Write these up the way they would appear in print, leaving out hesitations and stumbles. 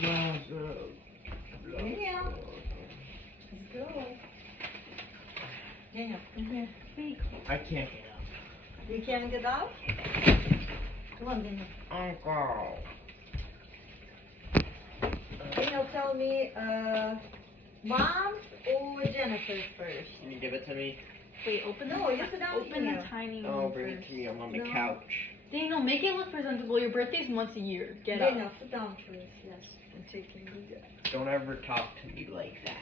Daniel. Let's go. Daniel, come here. I can't get up. You can't get out? Come on, Daniel. Uncle. Daniel, tell me, Mom's or Jennifer's first? Can you give it to me? Wait, open No, you sit down open here. the tiny Oh, one bring it first. to me. I'm on the No. couch. Daniel, make it look presentable. Your birthday's once a year. Get Daniel, up. sit down first, yes. I'm taking you. Don't ever talk to me like that.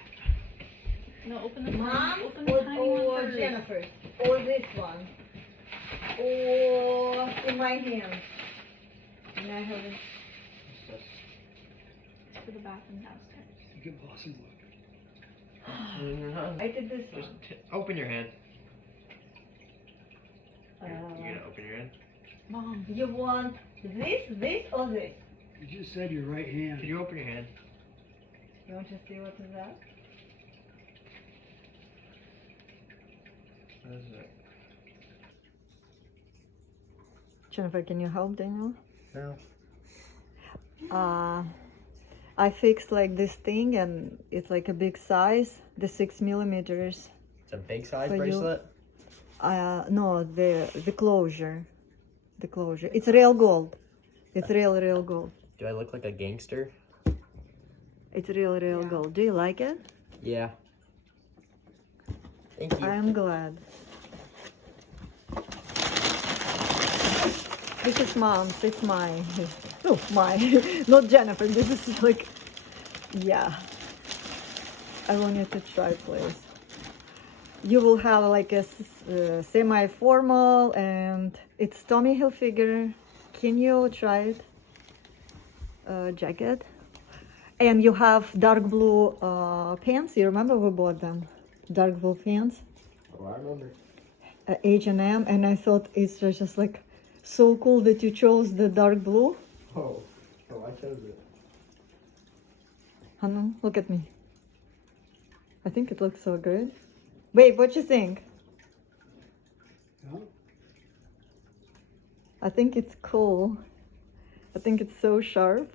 No, open the Mom's open the tiny one or first. Jennifer's? Or this one? Or in my hand? And I have it. What's It's for the bathroom downstairs. Good bossy look. this? I did this Just one. open your hand. Uh, You're gonna open your hand? Mom. You want this, or this? You just said your right hand. Can you open your hand? You want to see what is that? What is it? Jennifer, can you help Daniel? No. I fixed like this thing, and it's like a big size, the 6 millimeters. It's a big size For you. bracelet? No, the closure. The closure. It's real gold. It's real gold. Do I look like a gangster? It's real gold. Do you like it? Yeah. Thank you. I am glad. This is Mom's. It's mine. No, mine. Not Jennifer. This is like, yeah. I want you to try, please. You will have like a semi-formal, and it's Tommy Hilfiger. Can you try it? Jacket. And you have dark blue pants. You remember we bought them? Dark blue pants. Oh, I remember. H&M, and I thought it's just like so cool that you chose the dark blue. Oh, I chose it. Hannah, look at me. I think it looks so good. Wait, what you think? Huh? I think it's cool. I think it's so sharp.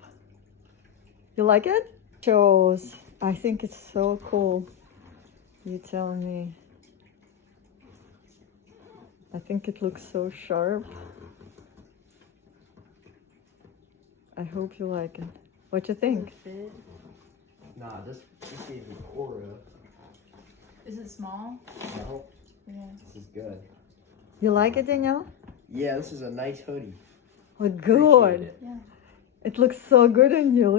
You like it? Chose. I think it's so cool. You tell me. I think it looks so sharp. I hope you like it. What you think? Nah, this gave me aura. Is it small? No, Yeah. this is good. You like it, Danielle? Yeah, this is a nice hoodie. Well, Appreciate good. it. Yeah. It looks so good on you.